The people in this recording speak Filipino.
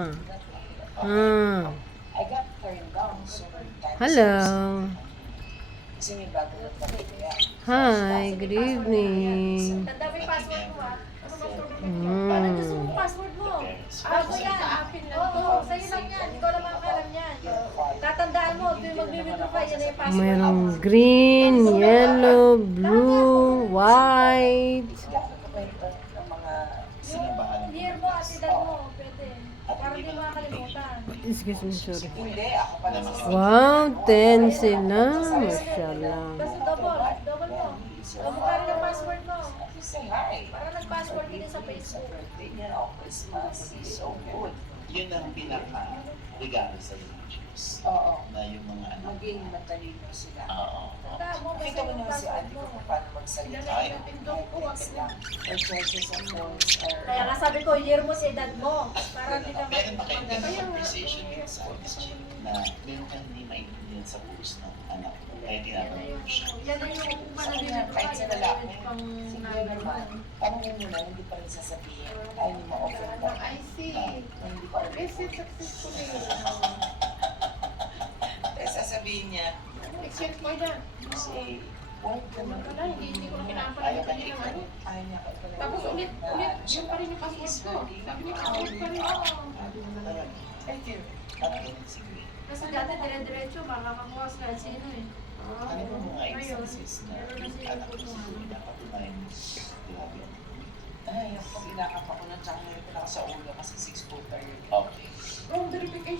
Ah, I got turned down so many times. hello. Kasi may bago na kami. Hi, good evening. Tanda mo yung password mo ah. Ano ba ito? Mm. Ano gusto mong password mo? Bago yan. Oo, sa'yo lang yan. Ikaw lang makakalam yan. Tatandaan mo, mag-withdraw ka, yan na yung password mo. Mayroong green, yellow, blue, white. Hindi ako kwento ng mga Yung year mo at edad mo, pwede. Para di makakalimutan. Excuse me, sorry. hindi, ako pala sa Wow, 10 sila. Mashallah. Basta double mo. Kamukha rin ang password mo. say hi. Para nag-password din sa Facebook. Birthday niya, oh, Christmas. He's so good. Yun ang pinaka-regalo sa mga Jews. Oo. Na yung mga anak. Maging matalino sila. Oo. Tanda mo, basta Nakita mo yung naman si password Ate mo. ko kung paano magsalita. Ay. Her choices of words are... Kaya nga sabi ko, year mo sa edad mo. Para di ka Meron ba kayong mag- ganang conversation sa Christian na meron kang hindi maintindihan sa puso ng anak mo kaya tinatanong mo siya. Yan na yung Kanya, kahit sa lalaki, sige naman. Parang mo muna, hindi pa rin sasabihin. Kaya niyo ma-offer ka. I see. Na hindi pa rin. This is successfully. Kaya sasabihin niya, Excuse me na. say, huwag ka na. Wala, hindi ko na pinapalala Ayaw ka kanina niya ng ano. Ayaw niya ka pala. Tapos ulit, yun pa rin yung password ko. Sabi niya, password pa rin. I feel, Ano si Gwen? Kasi dati dire-diretso, makakakuha sa kahit sino eh. Ano ba mga Ngayon, instances na meron na siya anak ko yung si Gwen napatunayan mo grabe ang ay, ako inakap ako ng tsaka ngayon ko na sa ulo kasi 6 footer. Okay. Wrong verification.